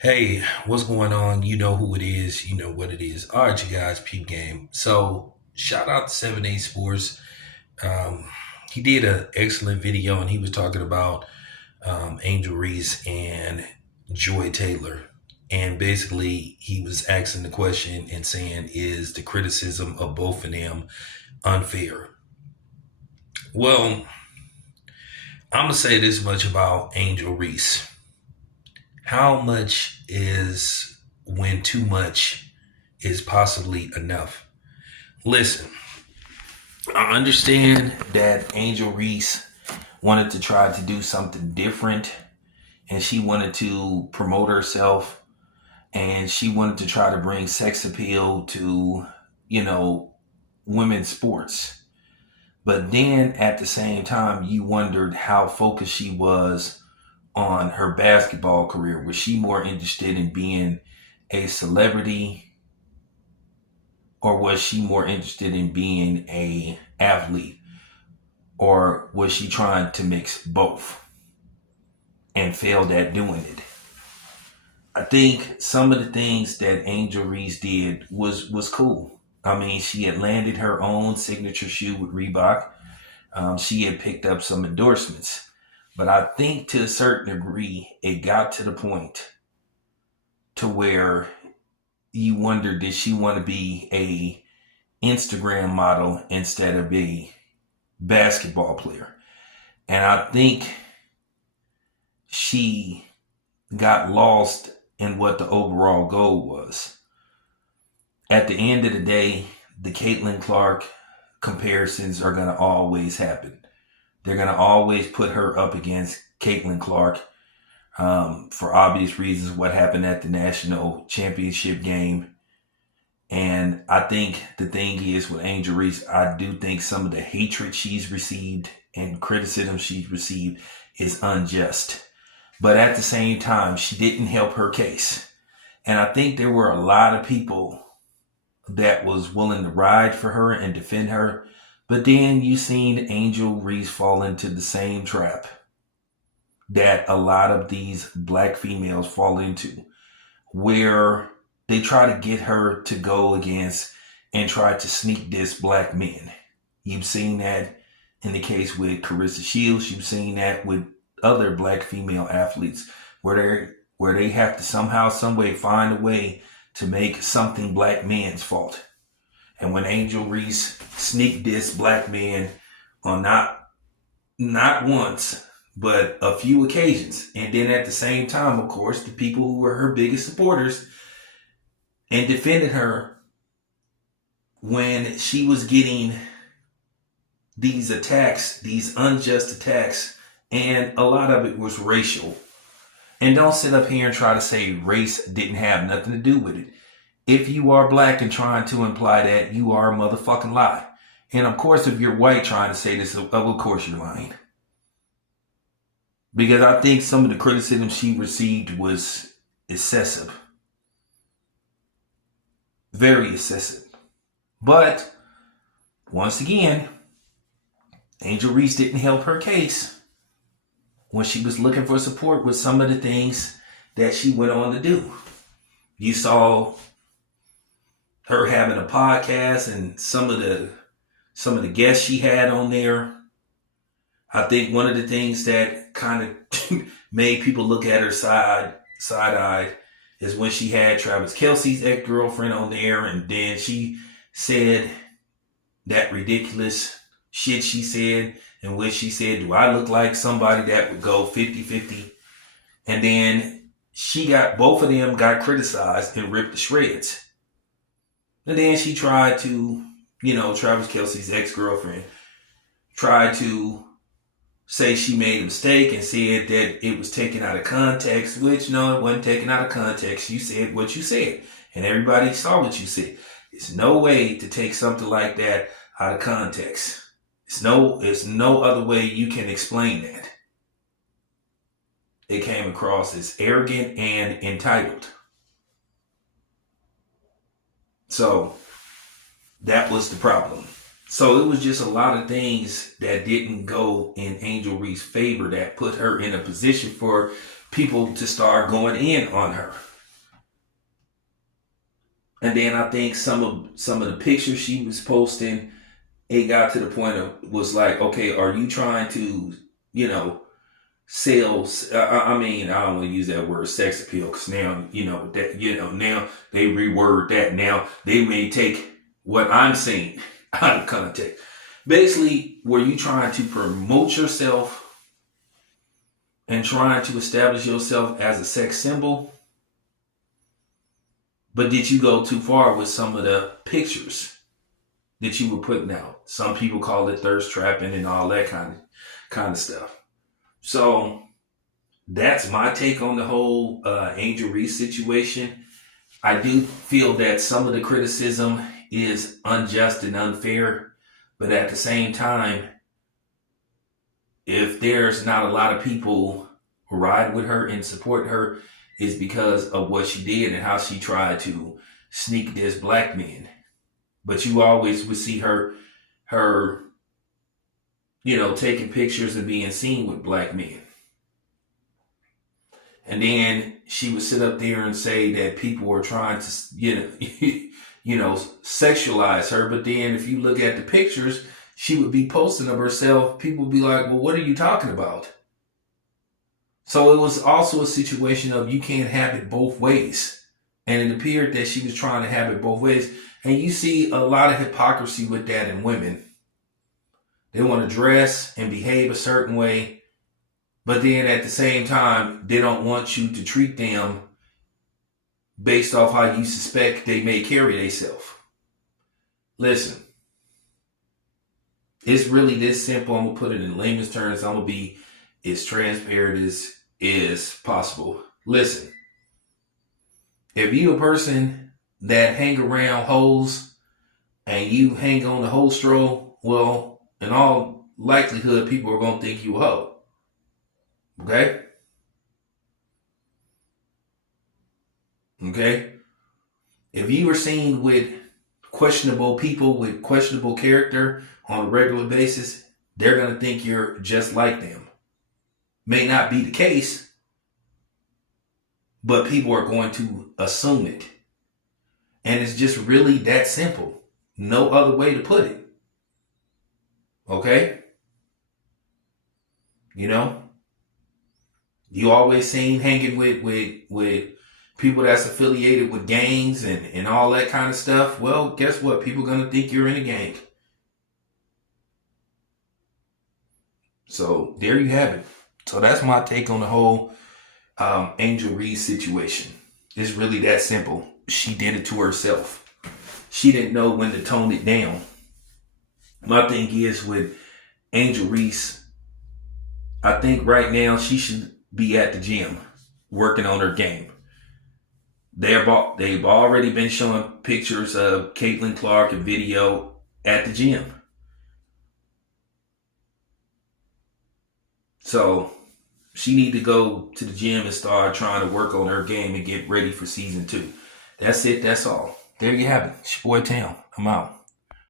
Hey, what's going on? You know who it is. You know what it is. All right, you guys, peep game. So, shout out to 7 8 Sports. Um, he did an excellent video and he was talking about Angel Reese and Joy Taylor. And basically, he was asking the question and saying, is the criticism of both of them unfair? Well, I'm going to say this much about Angel Reese. How much is when too much is possibly enough? Listen, I understand that Angel Reese wanted to try to do something different and she wanted to promote herself and she wanted to try to bring sex appeal to, you know, women's sports. But then at the same time, you wondered how focused she was on her basketball career. Was she more interested in being a celebrity or was she more interested in being a athlete? Or was she trying to mix both and failed at doing it? I think some of the things that Angel Reese did was cool. I mean, she had landed her own signature shoe with Reebok. She had picked up some endorsements. But I think to a certain degree, it got to the point to where you wonder, did she want to be a Instagram model instead of a basketball player? And I think she got lost in what the overall goal was. At the end of the day, the Caitlin Clark comparisons are going to always happen. They're going to always put her up against Caitlin Clark for obvious reasons, what happened at the national championship game. And I think the thing is with Angel Reese, I do think some of the hatred she's received and criticism she's received is unjust. But at the same time, she didn't help her case. And I think there were a lot of people that was willing to ride for her and defend her. But then you seen Angel Reese fall into the same trap that a lot of these black females fall into, where they try to get her to go against and try to sneak diss black men. You've seen that in the case with Carissa Shields. You've seen that with other black female athletes where they have to somehow, some way find a way to make something black men's fault. And when Angel Reese sneak diss black men on not once, but a few occasions, and then at the same time, of course, the people who were her biggest supporters and defended her when she was getting these attacks, these unjust attacks, and a lot of it was racial. And don't sit up here and try to say race didn't have nothing to do with it. If you are black and trying to imply that, you are a motherfucking lie. And of course, if you're white trying to say this, of course you're lying. Because I think some of the criticism she received was excessive. Very excessive. But once again, Angel Reese didn't help her case when she was looking for support with some of the things that she went on to do. You saw her having a podcast and some of the guests she had on there. I think one of the things that kind of made people look at her side-eyed is when she had Travis Kelce's ex-girlfriend on there, and then she said that ridiculous shit she said, in which she said, do I look like somebody that would go 50-50? And then both of them got criticized and ripped to shreds. And then she tried to, Travis Kelce's ex-girlfriend tried to say she made a mistake and said that it was taken out of context, which no, it wasn't taken out of context. You said what you said, and everybody saw what you said. There's no way to take something like that out of context. There's no other way you can explain that. It came across as arrogant and entitled. So that was the problem. So it was just a lot of things that didn't go in Angel Reese's favor that put her in a position for people to start going in on her. And then I think some of the pictures she was posting, it got to the point of was like, okay, are you trying to, you know, sales? I mean, I don't want to use that word sex appeal because now, that, now they reword that. Now they may take what I'm saying out of context. Basically, were you trying to promote yourself and trying to establish yourself as a sex symbol? But did you go too far with some of the pictures that you were putting out? Some people call it thirst trapping and all that kind of stuff. So that's my take on the whole Angel Reese situation. I do feel that some of the criticism is unjust and unfair, but at the same time, if there's not a lot of people who ride with her and support her, it's because of what she did and how she tried to sneak this black man. But you always would see her, taking pictures and being seen with black men. And then she would sit up there and say that people were trying to, sexualize her. But then if you look at the pictures she would be posting of herself, people would be like, well, what are you talking about? So it was also a situation of you can't have it both ways. And it appeared that she was trying to have it both ways. And you see a lot of hypocrisy with that in women. They want to dress and behave a certain way, but then at the same time, they don't want you to treat them based off how you suspect they may carry themselves. Listen, it's really this simple. I'm going to put it in layman's terms. I'm going to be as transparent as possible. Listen, if you a person that hang around hoes and you hang on the hoe stroll, well, in all likelihood, people are going to think you a hoe. Okay? Okay? If you are seen with questionable people with questionable character on a regular basis, they're going to think you're just like them. May not be the case, but people are going to assume it. And it's just really that simple. No other way to put it. Okay? You always seen hanging with people that's affiliated with gangs and all that kind of stuff. Well, guess what? People are going to think you're in a gang. So there you have it. So that's my take on the whole Angel Reese situation. It's really that simple. She did it to herself. She didn't know when to tone it down. My thing is with Angel Reese, I think right now she should be at the gym working on her game. They've already been showing pictures of Caitlin Clark and video at the gym. So she need to go to the gym and start trying to work on her game and get ready for season 2. That's it. That's all. There you have it. It's your boy Tam. I'm out.